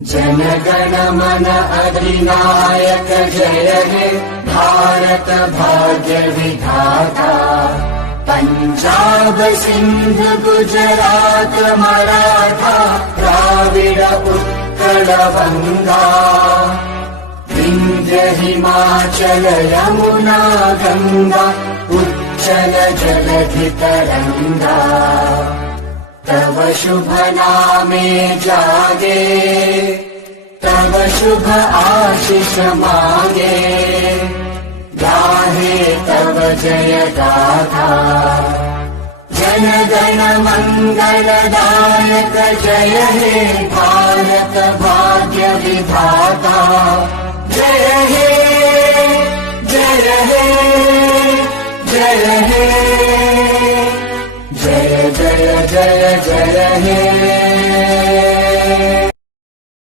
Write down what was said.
जन गण मन अधिनायक जय हे भारत भाग्य विधाता। पंजाब सिंध गुजरात मराठा द्राविड उत्कल गंगा। विंध्य हिमाचल यमुना गंगा उच्चल जलधि तरंगा। तव शुभ नामे जागे तव शुभ आशीष मांगे। गाहे तव जय गाथा जन गण मंगलदायक जय हे भारत भाग्य विधाता। जय हे जय हे जय हे जय जय जय जय हे।